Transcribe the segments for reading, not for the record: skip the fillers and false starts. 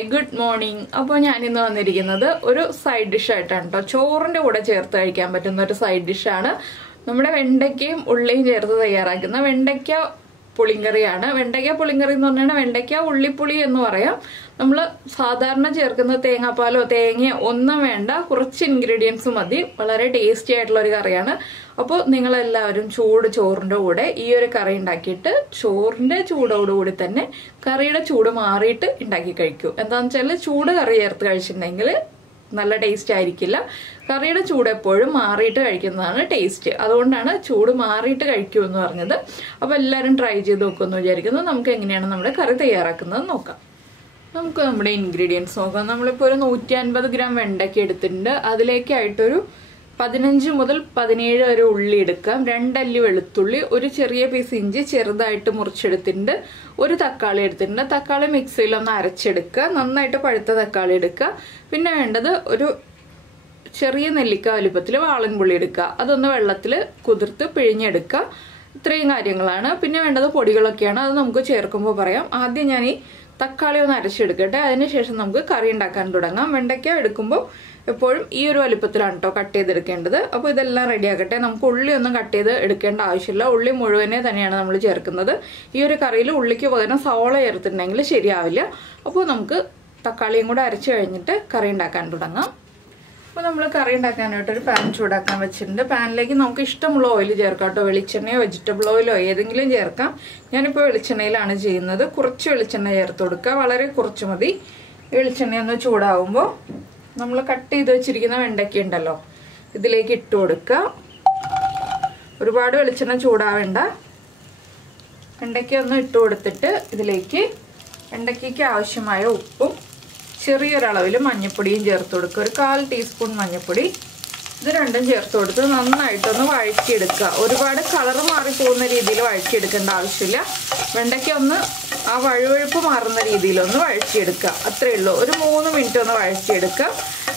Hi, good morning. അപ്പോൾ ഞാൻ ഇന്ന് വന്നിരിക്കുന്നത് ഒരു സൈഡ് ഡിഷ് ആയിട്ടാണ് ട്ടോ. ചോറിന്റെ കൂടെ ചേർത്ത് കഴിക്കാൻ പറ്റുന്ന ഒരു സൈഡ് ഡിഷ് ആണ്. നമ്മുടെ വെണ്ടയ്ക്കയും ഉള്ളിയും ചേർത്ത് തയ്യാറാക്കുന്ന വെണ്ടയ്ക്ക പുളിങ്കറിയാണ്. വെണ്ടയ്ക്ക പുളിങ്കറി എന്ന് പറഞ്ഞാൽ വെണ്ടയ്ക്ക ഉള്ളിപ്പുളി എന്ന് പറയാം. നമ്മൾ സാധാരണ ചേർക്കുന്ന തേങ്ങാപ്പാലോ തേങ്ങയോ ഒന്നും വേണ്ട, കുറച്ച് ഇൻഗ്രീഡിയൻസ് മതി. വളരെ ടേസ്റ്റി ആയിട്ടുള്ള ഒരു കറിയാണ്. അപ്പോൾ നിങ്ങളെല്ലാവരും ചൂട് ചോറിൻ്റെ കൂടെ ഈ ഒരു കറി ഉണ്ടാക്കിയിട്ട് ചോറിൻ്റെ ചൂടോടുകൂടി തന്നെ കറിയുടെ ചൂട് മാറിയിട്ട് ഉണ്ടാക്കി കഴിക്കൂ. എന്താണെന്ന് വെച്ചാൽ ചൂട് കറി ചേർത്ത് കഴിച്ചിട്ടുണ്ടെങ്കിൽ നല്ല ടേസ്റ്റ് ആയിരിക്കില്ല. കറിയുടെ ചൂട് എപ്പോഴും മാറിയിട്ട് കഴിക്കുന്നതാണ് ടേസ്റ്റ്. അതുകൊണ്ടാണ് ചൂട് മാറിയിട്ട് കഴിക്കൂ എന്ന് പറഞ്ഞത്. അപ്പോൾ എല്ലാവരും ട്രൈ ചെയ്ത് നോക്കുമെന്ന് വിചാരിക്കുന്നു. നമുക്ക് എങ്ങനെയാണ് നമ്മുടെ കറി തയ്യാറാക്കുന്നത് നോക്കാം. നമുക്ക് നമ്മുടെ ഇൻഗ്രീഡിയൻസ് നോക്കാം. നമ്മളിപ്പോൾ ഒരു 150 ഗ്രാം വെണ്ടയ്ക്ക എടുത്തിട്ടുണ്ട്. അതിലേക്കായിട്ടൊരു 15 മുതൽ 17 വരെ ഉള്ളി എടുക്കാം, 2 അല്ലി വെളുത്തുള്ളി, ഒരു ചെറിയ പീസ് ഇഞ്ചി ചെറുതായിട്ട് മുറിച്ചെടുത്തിട്ടുണ്ട്, ഒരു തക്കാളി എടുത്തിട്ടുണ്ട്. തക്കാളി മിക്സിയിലൊന്ന് അരച്ചെടുക്കുക, നന്നായിട്ട് പഴുത്ത തക്കാളി എടുക്കുക. പിന്നെ വേണ്ടത് ഒരു ചെറിയ നെല്ലിക്ക വലുപ്പത്തിൽ വാളൻപുളി എടുക്കുക, അതൊന്ന് വെള്ളത്തിൽ കുതിർത്ത് പിഴിഞ്ഞെടുക്കുക. ഇത്രയും കാര്യങ്ങളാണ്. പിന്നെ വേണ്ടത് പൊടികളൊക്കെയാണ്, അത് നമുക്ക് ചേർക്കുമ്പോൾ പറയാം. ആദ്യം ഞാൻ ഈ തക്കാളി ഒന്ന് അരച്ചെടുക്കട്ടെ, അതിനുശേഷം നമുക്ക് കറി ഉണ്ടാക്കാൻ തുടങ്ങാം. വെണ്ടയ്ക്ക എടുക്കുമ്പോൾ എപ്പോഴും ഈ ഒരു വലുപ്പത്തിലാണ് കേട്ടോ കട്ട് ചെയ്തെടുക്കേണ്ടത്. അപ്പോൾ ഇതെല്ലാം റെഡിയാക്കട്ടെ. നമുക്ക് ഉള്ളി ഒന്നും കട്ട് ചെയ്ത് എടുക്കേണ്ട ആവശ്യമില്ല, ഉള്ളി മുഴുവനെ തന്നെയാണ് നമ്മൾ ചേർക്കുന്നത്. ഈ ഒരു കറിയിൽ ഉള്ളിക്ക് പകരം സവോള ചേർത്തിട്ടുണ്ടെങ്കിൽ ശരിയാവില്ല. അപ്പോൾ നമുക്ക് തക്കാളിയും കൂടെ അരച്ച് കഴിഞ്ഞിട്ട് കറി ഉണ്ടാക്കാൻ തുടങ്ങാം. അപ്പോൾ നമ്മൾ കറി ഉണ്ടാക്കാനായിട്ടൊരു പാൻ ചൂടാക്കാൻ വെച്ചിട്ടുണ്ട്. പാനിലേക്ക് നമുക്ക് ഇഷ്ടമുള്ള ഓയിൽ ചേർക്കാം കേട്ടോ. വെളിച്ചെണ്ണയോ വെജിറ്റബിൾ ഓയിലോ ഏതെങ്കിലും ചേർക്കാം. ഞാനിപ്പോൾ വെളിച്ചെണ്ണയിലാണ് ചെയ്യുന്നത്. കുറച്ച് വെളിച്ചെണ്ണ ചേർത്ത് കൊടുക്കുക, വളരെ കുറച്ച് മതി. വെളിച്ചെണ്ണ ഒന്ന് ചൂടാവുമ്പോൾ നമ്മൾ കട്ട് ചെയ്ത് വെച്ചിരിക്കുന്ന വെണ്ടയ്ക്ക ഉണ്ടല്ലോ, ഇതിലേക്ക് ഇട്ട് കൊടുക്കുക. ഒരുപാട് വെളിച്ചെണ്ണ ചൂടാവേണ്ട. വെണ്ടയ്ക്ക ഒന്ന് ഇട്ട് കൊടുത്തിട്ട് ഇതിലേക്ക് വെണ്ടയ്ക്കയ്ക്ക് ആവശ്യമായ ഉപ്പും ചെറിയൊരളവിൽ മഞ്ഞൾപ്പൊടിയും ചേർത്ത് കൊടുക്കുക. ഒരു 1/4 ടീസ്പൂൺ മഞ്ഞൾപ്പൊടി. ഇത് രണ്ടും ചേർത്ത് കൊടുത്ത് നന്നായിട്ടൊന്ന് വഴറ്റിയെടുക്കുക. ഒരുപാട് കളർ മാറിപ്പോകുന്ന രീതിയിൽ വഴറ്റിയെടുക്കേണ്ട ആവശ്യമില്ല. വെണ്ടയ്ക്ക ഒന്ന് ആ വഴുവഴുപ്പ് മാറുന്ന രീതിയിലൊന്ന് വഴറ്റിയെടുക്കുക, അത്രയേ ഉള്ളൂ. ഒരു 3 മിനിറ്റ് ഒന്ന് വഴറ്റിയെടുക്കുക.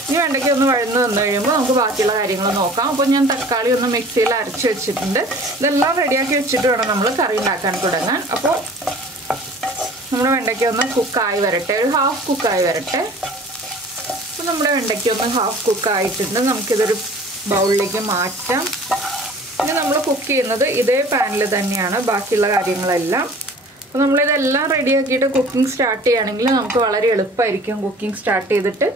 ഇനി വെണ്ടയ്ക്ക ഒന്ന് വഴന്ന് വന്നു കഴിയുമ്പോൾ നമുക്ക് ബാക്കിയുള്ള കാര്യങ്ങൾ നോക്കാം. അപ്പോൾ ഞാൻ തക്കാളി ഒന്ന് മിക്സിയിൽ അരച്ച് വെച്ചിട്ടുണ്ട്. ഇതെല്ലാം റെഡിയാക്കി വെച്ചിട്ട് വേണം നമ്മൾ കറി ഉണ്ടാക്കാൻ തുടങ്ങാൻ. അപ്പോൾ നമ്മുടെ വെണ്ടയ്ക്ക ഒന്ന് കുക്കായി വരട്ടെ, ഒരു ഹാഫ് കുക്കായി വരട്ടെ. അപ്പോൾ നമ്മുടെ വെണ്ടയ്ക്ക ഒന്ന് ഹാഫ് കുക്കായിട്ടുണ്ട്. നമുക്കിതൊരു ബൗളിലേക്ക് മാറ്റാം. ഇനി നമ്മൾ കുക്ക് ചെയ്യുന്നത് ഇതേ പാനിൽ തന്നെയാണ് ബാക്കിയുള്ള കാര്യങ്ങളെല്ലാം. അപ്പോൾ നമ്മളിതെല്ലാം റെഡിയാക്കിയിട്ട് കുക്കിംഗ് സ്റ്റാർട്ട് ചെയ്യുകയാണെങ്കിൽ നമുക്ക് വളരെ എളുപ്പമായിരിക്കും കുക്കിംഗ് സ്റ്റാർട്ട് ചെയ്തിട്ട്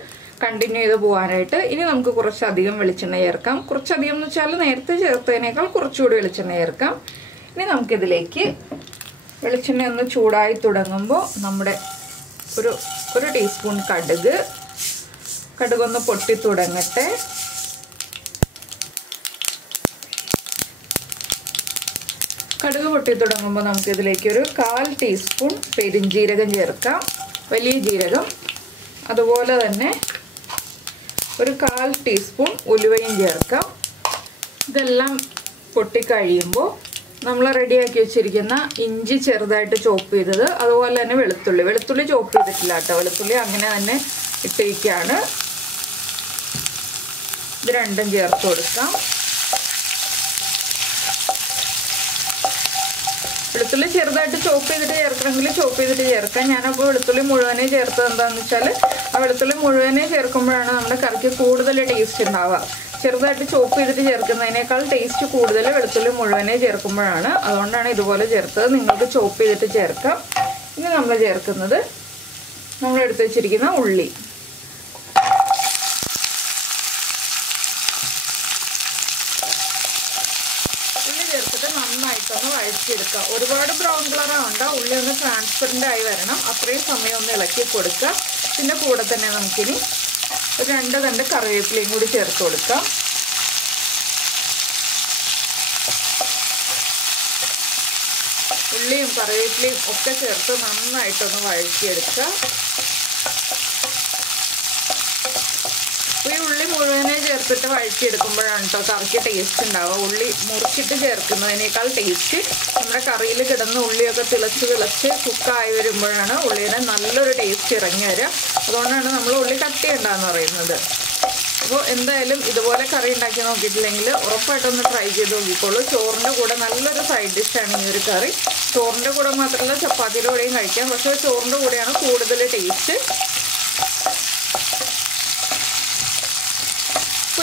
കണ്ടിന്യൂ ചെയ്ത് പോകാനായിട്ട്. ഇനി നമുക്ക് കുറച്ചധികം വെളിച്ചെണ്ണ ചേർക്കാം. കുറച്ചധികം എന്ന് വെച്ചാൽ നേരത്തെ ചേർത്തതിനേക്കാൾ കുറച്ചുകൂടി വെളിച്ചെണ്ണ ചേർക്കാം. ഇനി നമുക്കിതിലേക്ക് വെളിച്ചെണ്ണ ഒന്ന് ചൂടായി തുടങ്ങുമ്പോൾ നമ്മുടെ ഒരു ടീസ്പൂൺ കടുകൊന്ന് പൊട്ടി തുടങ്ങട്ടെ. കടുക് പൊട്ടി തുടങ്ങുമ്പോൾ നമുക്കിതിലേക്ക് ഒരു 1/4 ടീസ്പൂൺ പെരിഞ്ജീരകം ചേർക്കാം, വലിയ ജീരകം. അതുപോലെ തന്നെ ഒരു 1/4 ടീസ്പൂൺ ഉലുവയും ചേർക്കാം. ഇതെല്ലാം പൊട്ടിക്കഴിയുമ്പോൾ നമ്മൾ റെഡിയാക്കി വെച്ചിരിക്കുന്ന ഇഞ്ചി ചെറുതായിട്ട് ചോപ്പ് ചെയ്തത്, അതുപോലെ തന്നെ വെളുത്തുള്ളി ചോപ്പ് ചെയ്തിട്ടില്ല കേട്ടോ, വെളുത്തുള്ളി അങ്ങനെ തന്നെ ഇട്ടിരിക്കുകയാണ്. ഇത് രണ്ടും ചേർത്ത് കൊടുക്കാം. വെളുത്തുള്ളി ചെറുതായിട്ട് ചോപ്പ് ചെയ്തിട്ട് ചേർക്കണമെങ്കിൽ ചോപ്പ് ചെയ്തിട്ട് ചേർക്കാം. ഞാനപ്പോൾ വെളുത്തുള്ളി മുഴുവനെ ചേർത്തത് എന്താണെന്ന് വെച്ചാൽ ആ വെളുത്തുള്ളി മുഴുവനെ ചേർക്കുമ്പോഴാണ് നമ്മുടെ കറിക്ക് കൂടുതൽ ടേസ്റ്റ് ഉണ്ടാവുക. ചെറുതായിട്ട് ചോപ്പ് ചെയ്തിട്ട് ചേർക്കുന്നതിനേക്കാൾ ടേസ്റ്റ് കൂടുതൽ വെളുത്തുള്ളി മുഴുവനെ ചേർക്കുമ്പോഴാണ്. അതുകൊണ്ടാണ് ഇതുപോലെ ചേർത്തത്. നിങ്ങൾക്ക് ചോപ്പ് ചെയ്തിട്ട് ചേർക്കാം. ഇനി നമ്മൾ ചേർക്കുന്നത് നമ്മൾ എടുത്ത് വെച്ചിരിക്കുന്ന ഉള്ളി. ഉള്ളി ചേർത്തിട്ട് നന്നായിട്ടൊന്ന് വഴറ്റിയെടുക്കുക. ഒരുപാട് ബ്രൗൺ കളർ ആവണ്ട, ഉള്ളി ഒന്ന് ട്രാൻസ്പെറൻ്റ് ആയി വരണം. അത്രയും സമയം ഒന്ന് ഇളക്കി കൊടുക്കുക. പിന്നെ കൂടെ തന്നെ നമുക്കിനി ഒരു 2 തണ്ട് കറിവേപ്പിലയും കൂടി ചേർത്ത് കൊടുക്കാം. ഉള്ളിയും കറിവേപ്പിലയും ഒക്കെ ചേർത്ത് നന്നായിട്ടൊന്ന് വഴറ്റിയെടുക്കുക. ഈ ഉള്ളി മുഴുവനെ ചേർത്തിട്ട് വഴറ്റിയെടുക്കുമ്പോഴാണ് കേട്ടോ കറിക്ക് ടേസ്റ്റ് ഉണ്ടാവുക. ഉള്ളി മുറിച്ചിട്ട് ചേർക്കുന്നതിനേക്കാൾ ടേസ്റ്റ് നമ്മുടെ കറിയിൽ കിടന്ന് ഉള്ളിയൊക്കെ തിളച്ച് കുക്കായി വരുമ്പോഴാണ് ഉള്ളിയുടെ നല്ലൊരു ടേസ്റ്റ് ഇറങ്ങി വരിക. അതുകൊണ്ടാണ് നമ്മൾ ഉള്ളി കട്ട് ചെയ്യണ്ടെന്ന് പറയുന്നത്. അപ്പോൾ എന്തായാലും ഇതുപോലെ കറി ഉണ്ടാക്കി നോക്കിയിട്ടില്ലെങ്കിൽ ഉറപ്പായിട്ടൊന്ന് ട്രൈ ചെയ്ത് നോക്കിക്കോളൂ. ചോറിൻ്റെ കൂടെ നല്ലൊരു സൈഡ് ഡിഷാണ് ഈ ഒരു കറി. ചോറിൻ്റെ കൂടെ മാത്രമല്ല ചപ്പാത്തിയുടെ കൂടെയും കഴിക്കാം, പക്ഷേ ചോറിൻ്റെ കൂടെയാണ് കൂടുതൽ ടേസ്റ്റ്.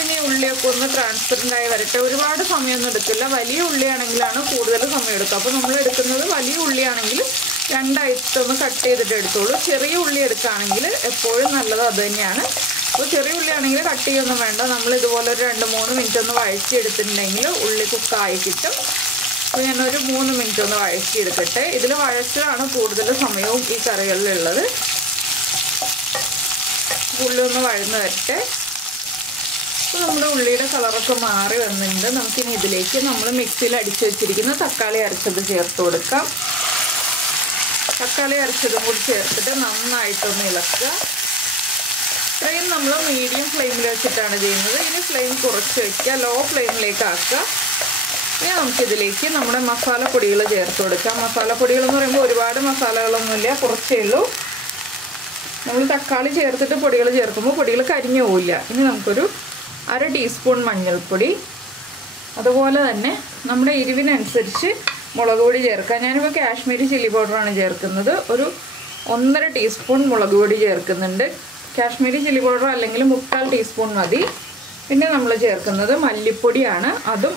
ഇനി ഉള്ളിയൊക്കെ ഒന്ന് ട്രാൻസ്പെറൻ്റ് ആയി വരട്ടെ. ഒരുപാട് സമയമൊന്നും എടുക്കില്ല. വലിയ ഉള്ളിയാണെങ്കിലാണ് കൂടുതൽ സമയം എടുക്കുക. അപ്പോൾ നമ്മൾ എടുക്കുന്നത് വലിയ ഉള്ളിയാണെങ്കിൽ രണ്ടായിട്ട് ഒന്ന് കട്ട് ചെയ്തിട്ട് എടുത്തോളൂ. ചെറിയ ഉള്ളി എടുക്കുകയാണെങ്കിൽ എപ്പോഴും നല്ലത് അത് തന്നെയാണ്. അപ്പോൾ ചെറിയ ഉള്ളിയാണെങ്കിൽ കട്ട് ചെയ്യൊന്നും വേണ്ട. നമ്മൾ ഇതുപോലെ ഒരു 2-3 മിനിറ്റ് ഒന്ന് വഴറ്റിയെടുത്തിട്ടുണ്ടെങ്കിൽ ഉള്ളി കുക്കായി കിട്ടും. അപ്പോൾ ഞാനൊരു 3 മിനിറ്റ് ഒന്ന് വഴറ്റിയെടുക്കട്ടെ. ഇതിൽ വഴറ്റിലാണ് കൂടുതൽ സമയവും ഈ കറികളിലുള്ളത്. ഉള്ളി ഒന്ന് വഴന്ന് വരട്ടെ. അപ്പോൾ നമ്മുടെ ഉള്ളിയുടെ കളറൊക്കെ മാറി വന്നിട്ടുണ്ട്. നമുക്കിനി ഇതിലേക്ക് നമ്മൾ മിക്സിയിൽ അടിച്ച് വെച്ചിരിക്കുന്ന തക്കാളി അരച്ചത് ചേർത്ത് കൊടുക്കാം. തക്കാളി അരച്ചതും കൂടി ചേർത്തിട്ട് നന്നായിട്ടൊന്ന് ഇളക്കുക. ഇത്രയും നമ്മൾ മീഡിയം ഫ്ലെയിമിൽ വെച്ചിട്ടാണ് ചെയ്യുന്നത്. ഇനി ഫ്ലെയിം കുറച്ച് വയ്ക്കുക, ലോ ഫ്ലെയിമിലേക്ക് ആക്കുക. ഇനി നമുക്കിതിലേക്ക് നമ്മുടെ മസാലപ്പൊടികൾ ചേർത്ത് കൊടുക്കാം. മസാലപ്പൊടികൾ എന്ന് പറയുമ്പോൾ ഒരുപാട് മസാലകളൊന്നുമില്ല, കുറച്ചേ ഉള്ളൂ. നമ്മൾ തക്കാളി ചേർത്തിട്ട് പൊടികൾ ചേർക്കുമ്പോൾ പൊടികൾ കരിഞ്ഞു പോവില്ല. ഇനി നമുക്കൊരു 1/2 ടീസ്പൂൺ മഞ്ഞൾപ്പൊടി, അതുപോലെ തന്നെ നമ്മുടെ എരിവിനനുസരിച്ച് മുളക് പൊടി ചേർക്കാം. ഞാനിപ്പോൾ കാശ്മീരി ചില്ലി പൗഡറാണ് ചേർക്കുന്നത്. ഒരു 1.5 ടീസ്പൂൺ മുളക് പൊടി ചേർക്കുന്നുണ്ട്. കാശ്മീരി ചില്ലി പൗഡർ അല്ലെങ്കിൽ 3/4 ടീസ്പൂൺ മതി. പിന്നെ നമ്മൾ ചേർക്കുന്നത് മല്ലിപ്പൊടിയാണ്. അതും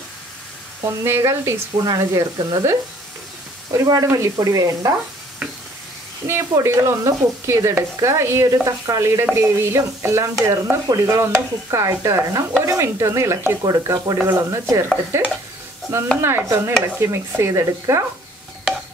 1.25 ടീസ്പൂണാണ് ചേർക്കുന്നത്. ഒരുപാട് മല്ലിപ്പൊടി വേണ്ട. ഇനി ഈ പൊടികളൊന്ന് കുക്ക് ചെയ്തെടുക്കുക. ഈ ഒരു തക്കാളിയുടെ ഗ്രേവിയിലും എല്ലാം ചേർന്ന് പൊടികളൊന്ന് കുക്കായിട്ട് വരണം. 1 മിനിറ്റ് ഒന്ന് ഇളക്കി കൊടുക്കുക. പൊടികളൊന്ന് ചേർത്തിട്ട് നന്നായിട്ടൊന്ന് ഇളക്കി മിക്സ് ചെയ്തെടുക്കുക.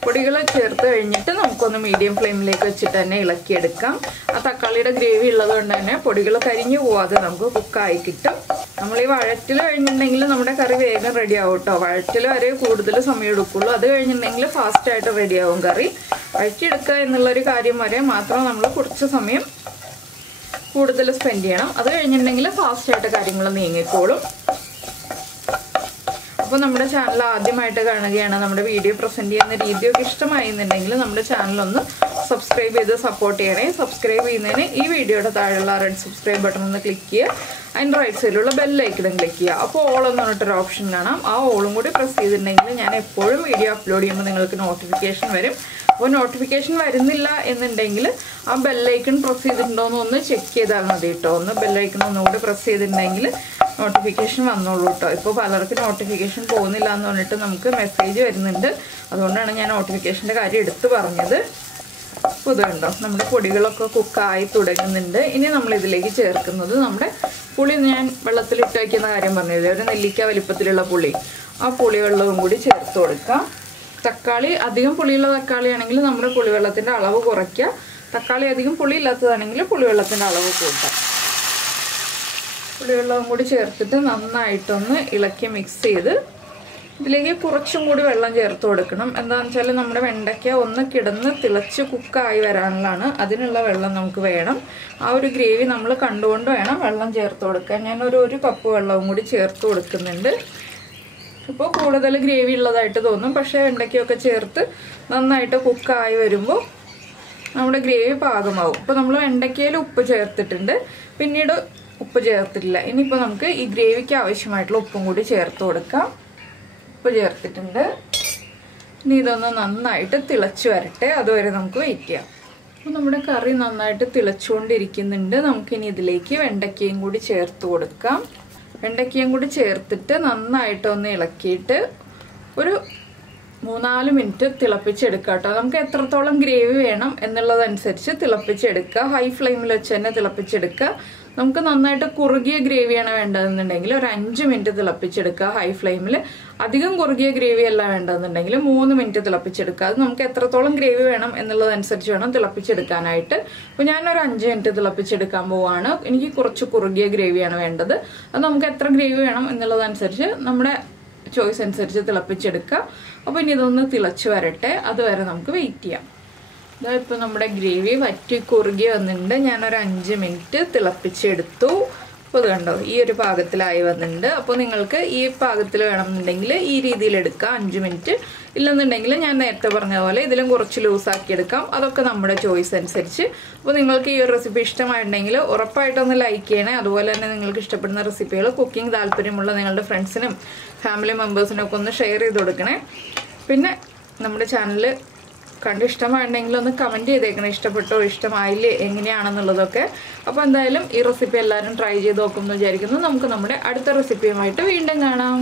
പൊടികൾ ചേർത്ത് കഴിഞ്ഞിട്ട് നമുക്കൊന്ന് മീഡിയം ഫ്ലെയിമിലേക്ക് വെച്ചിട്ട് തന്നെ ഇളക്കിയെടുക്കാം. ആ തക്കാളിയുടെ ഗ്രേവി ഉള്ളത് കൊണ്ട് തന്നെ പൊടികൾ കരിഞ്ഞു പോവാതെ നമുക്ക് കുക്കായി കിട്ടും. നമ്മൾ ഈ വഴറ്റിൽ കഴിഞ്ഞിട്ടുണ്ടെങ്കിൽ നമ്മുടെ കറി വേഗം റെഡി ആവും കേട്ടോ. വഴറ്റിൽ വരെ കൂടുതൽ സമയം എടുക്കുള്ളൂ. അത് കഴിഞ്ഞിട്ടുണ്ടെങ്കിൽ ഫാസ്റ്റായിട്ട് റെഡിയാവും കറി. വഴറ്റിയെടുക്കുക എന്നുള്ളൊരു കാര്യം വരെ മാത്രം നമ്മൾ കുറച്ച് സമയം കൂടുതൽ സ്പെൻഡ് ചെയ്യണം. അത് കഴിഞ്ഞിട്ടുണ്ടെങ്കിൽ ഫാസ്റ്റായിട്ട് കാര്യങ്ങൾ നീങ്ങിക്കോളും. അപ്പോൾ നമ്മുടെ ചാനൽ ആദ്യമായിട്ട് കാണുകയാണ്, നമ്മുടെ വീഡിയോ പ്രസൻറ്റ് ചെയ്യുന്ന രീതിയൊക്കെ ഇഷ്ടമായിരുന്നുണ്ടെങ്കിൽ നമ്മുടെ ചാനലൊന്ന് സബ്സ്ക്രൈബ് ചെയ്ത് സപ്പോർട്ട് ചെയ്യണേ. സബ്സ്ക്രൈബ് ചെയ്യുന്നതിന് ഈ വീഡിയോയുടെ താഴെയുള്ള റെഡ് സബ്സ്ക്രൈബ് ബട്ടൺ ഒന്ന് ക്ലിക്ക് ചെയ്യുക. അതിൻ്റെ റൈറ്റ് സൈഡിലുള്ള ബെല്ലൈക്കണും ക്ലിക്ക് ചെയ്യുക. അപ്പോൾ ഓൾ എന്ന് പറഞ്ഞിട്ടൊരു ഓപ്ഷൻ കാണാം. ആ ഓളും കൂടി പ്രസ് ചെയ്തിട്ടുണ്ടെങ്കിൽ ഞാൻ എപ്പോഴും വീഡിയോ അപ്ലോഡ് ചെയ്യുമ്പോൾ നിങ്ങൾക്ക് നോട്ടിഫിക്കേഷൻ വരും. അപ്പോൾ നോട്ടിഫിക്കേഷൻ വരുന്നില്ല എന്നുണ്ടെങ്കിൽ ആ ബെല്ലൈക്കൺ പ്രസ് ചെയ്തിട്ടുണ്ടോയെന്ന് ഒന്ന് ചെക്ക് ചെയ്താൽ മതി കേട്ടോ. ഒന്ന് ബെല്ലൈക്കൺ ഒന്നുകൂടി പ്രസ് ചെയ്തിട്ടുണ്ടെങ്കിൽ നോട്ടിഫിക്കേഷൻ വന്നോളൂ കേട്ടോ. ഇപ്പോൾ പലർക്കും നോട്ടിഫിക്കേഷൻ പോകുന്നില്ല എന്ന് പറഞ്ഞിട്ട് നമുക്ക് മെസ്സേജ് വരുന്നുണ്ട്. അതുകൊണ്ടാണ് ഞാൻ നോട്ടിഫിക്കേഷൻ്റെ കാര്യം എടുത്ത് പറഞ്ഞത്. അപ്പോൾ ഇതുണ്ടോ, നമ്മുടെ പൊടികളൊക്കെ കുക്കായി തുടങ്ങുന്നുണ്ട്. ഇനി നമ്മളിതിലേക്ക് ചേർക്കുന്നത് നമ്മുടെ പുളി, ഞാൻ വെള്ളത്തിലിട്ട് വയ്ക്കുന്ന കാര്യം പറഞ്ഞില്ലേ, ഒരു നെല്ലിക്ക വലിപ്പത്തിലുള്ള പുളി. ആ പുളിവെള്ളവും കൂടി ചേർത്ത് കൊടുക്കാം. തക്കാളി അധികം പുളിയുള്ള തക്കാളിയാണെങ്കിൽ നമ്മുടെ പുളിവെള്ളത്തിൻ്റെ അളവ് കുറയ്ക്കുക. തക്കാളി അധികം പുളി ഇല്ലാത്തതാണെങ്കിൽ പുളിവെള്ളത്തിൻ്റെ അളവ് കൂട്ടാം. പുളിവെള്ളവും കൂടി ചേർത്തിട്ട് നന്നായിട്ടൊന്ന് ഇളക്കി മിക്സ് ചെയ്ത് ഇതിലേക്ക് കുറച്ചും കൂടി വെള്ളം ചേർത്ത് കൊടുക്കണം. എന്താണെന്ന് വെച്ചാൽ നമ്മുടെ വെണ്ടയ്ക്ക ഒന്ന് കിടന്ന് തിളച്ച് കുക്കായി വരാനുള്ളതാണ്. അതിനുള്ള വെള്ളം നമുക്ക് വേണം. ആ ഒരു ഗ്രേവി നമ്മൾ കണ്ടുകൊണ്ട് വേണം വെള്ളം ചേർത്ത് കൊടുക്കാൻ. ഞാനൊരു 1 കപ്പ് വെള്ളവും കൂടി ചേർത്ത് കൊടുക്കുന്നുണ്ട്. ഇപ്പോൾ കൂടുതൽ ഗ്രേവി ഉള്ളതായിട്ട് തോന്നും, പക്ഷേ വെണ്ടയ്ക്കൊക്കെ ചേർത്ത് നന്നായിട്ട് കുക്കായി വരുമ്പോൾ നമ്മുടെ ഗ്രേവി പാകമാവും. ഇപ്പോൾ നമ്മൾ വെണ്ടയ്ക്കയിൽ ഉപ്പ് ചേർത്തിട്ടുണ്ട്, പിന്നീട് ഉപ്പ് ചേർത്തിട്ടില്ല. ഇനിയിപ്പോൾ നമുക്ക് ഈ ഗ്രേവിക്ക് ആവശ്യമായിട്ടുള്ള ഉപ്പും കൂടി ചേർത്ത് കൊടുക്കാം. ഉപ്പ് ചേർത്തിട്ടുണ്ട്. ഇനി ഇതൊന്ന് നന്നായിട്ട് തിളച്ച് വരട്ടെ, അതുവരെ നമുക്ക് വെയിറ്റ് ചെയ്യാം. അപ്പോൾ നമ്മുടെ കറി നന്നായിട്ട് തിളച്ചുകൊണ്ടിരിക്കുന്നുണ്ട്. നമുക്കിനി ഇതിലേക്ക് വെണ്ടയ്ക്കയും കൂടി ചേർത്ത് കൊടുക്കാം. വെണ്ടയ്ക്കയും കൂടി ചേർത്തിട്ട് നന്നായിട്ടൊന്ന് ഇളക്കിയിട്ട് ഒരു 3-4 മിനിറ്റ് തിളപ്പിച്ചെടുക്കുക കേട്ടോ. നമുക്ക് എത്രത്തോളം ഗ്രേവി വേണം എന്നുള്ളതനുസരിച്ച് തിളപ്പിച്ചെടുക്കുക. ഹൈ ഫ്ലെയിമിൽ വെച്ച് തന്നെ തിളപ്പിച്ചെടുക്കുക. നമുക്ക് നന്നായിട്ട് കുറുകിയ ഗ്രേവിയാണ് വേണ്ടതെന്നുണ്ടെങ്കിൽ ഒരു 5 മിനിറ്റ് തിളപ്പിച്ചെടുക്കുക ഹൈ ഫ്ലെയിമിൽ. അധികം കുറുകിയ ഗ്രേവി അല്ല വേണ്ടതെന്നുണ്ടെങ്കിൽ 3 മിനിറ്റ് തിളപ്പിച്ചെടുക്കുക. അത് നമുക്ക് എത്രത്തോളം ഗ്രേവി വേണം എന്നുള്ളതനുസരിച്ച് വേണം തിളപ്പിച്ചെടുക്കാനായിട്ട്. അപ്പോൾ ഞാനൊരു 5 മിനിറ്റ് തിളപ്പിച്ചെടുക്കാൻ പോവാണ്. എനിക്ക് കുറച്ച് കുറുകിയ ഗ്രേവിയാണ് വേണ്ടത്. അത് നമുക്ക് എത്ര ഗ്രേവി വേണം എന്നുള്ളതനുസരിച്ച് നമ്മുടെ ചോയ്സ് അനുസരിച്ച് തിളപ്പിച്ചെടുക്കുക. അപ്പോൾ ഇനി ഇതൊന്ന് തിളച്ച് വരട്ടെ, അതുവരെ നമുക്ക് വെയിറ്റ് ചെയ്യാം. ഇപ്പോൾ നമ്മുടെ ഗ്രേവി വറ്റി കുറുകി വന്നിട്ടുണ്ട്. ഞാനൊരു 5 മിനിറ്റ് തിളപ്പിച്ചെടുത്തു. അപ്പോൾ ഇത് കണ്ടോ, ഈ ഒരു പാകത്തിലായി വന്നിട്ടുണ്ട്. അപ്പോൾ നിങ്ങൾക്ക് ഈ പാകത്തിൽ വേണമെന്നുണ്ടെങ്കിൽ ഈ രീതിയിൽ എടുക്കാം 5 മിനിറ്റ്. ഇല്ലെന്നുണ്ടെങ്കിൽ ഞാൻ നേരത്തെ പറഞ്ഞ പോലെ ഇതിലും കുറച്ച് ലൂസാക്കി എടുക്കാം. അതൊക്കെ നമ്മുടെ ചോയ്സ് അനുസരിച്ച്. അപ്പോൾ നിങ്ങൾക്ക് ഈ ഒരു റെസിപ്പി ഇഷ്ടമായിട്ടുണ്ടെങ്കിൽ ഉറപ്പായിട്ടൊന്ന് ലൈക്ക് ചെയ്യണേ. അതുപോലെ തന്നെ നിങ്ങൾക്ക് ഇഷ്ടപ്പെടുന്ന റെസിപ്പികൾ, കുക്കിംഗ് താല്പര്യമുള്ള നിങ്ങളുടെ ഫ്രണ്ട്സിനും ഫാമിലി മെമ്പേഴ്സിനും ഒക്കെ ഒന്ന് ഷെയർ ചെയ്ത് കൊടുക്കണേ. പിന്നെ നമ്മുടെ ചാനൽ കണ്ട് ഇഷ്ടമായിട്ടുണ്ടെങ്കിൽ ഒന്ന് കമൻറ്റ് ചെയ്തേക്കണം, ഇഷ്ടപ്പെട്ടോ ഇഷ്ടമായില്ലേ എങ്ങനെയാണെന്നുള്ളതൊക്കെ. അപ്പോൾ എന്തായാലും ഈ റെസിപ്പി എല്ലാവരും ട്രൈ ചെയ്ത് നോക്കുമെന്ന് വിചാരിക്കുന്നു. നമുക്ക് നമ്മുടെ അടുത്ത റെസിപ്പിയുമായിട്ട് വീണ്ടും കാണാം.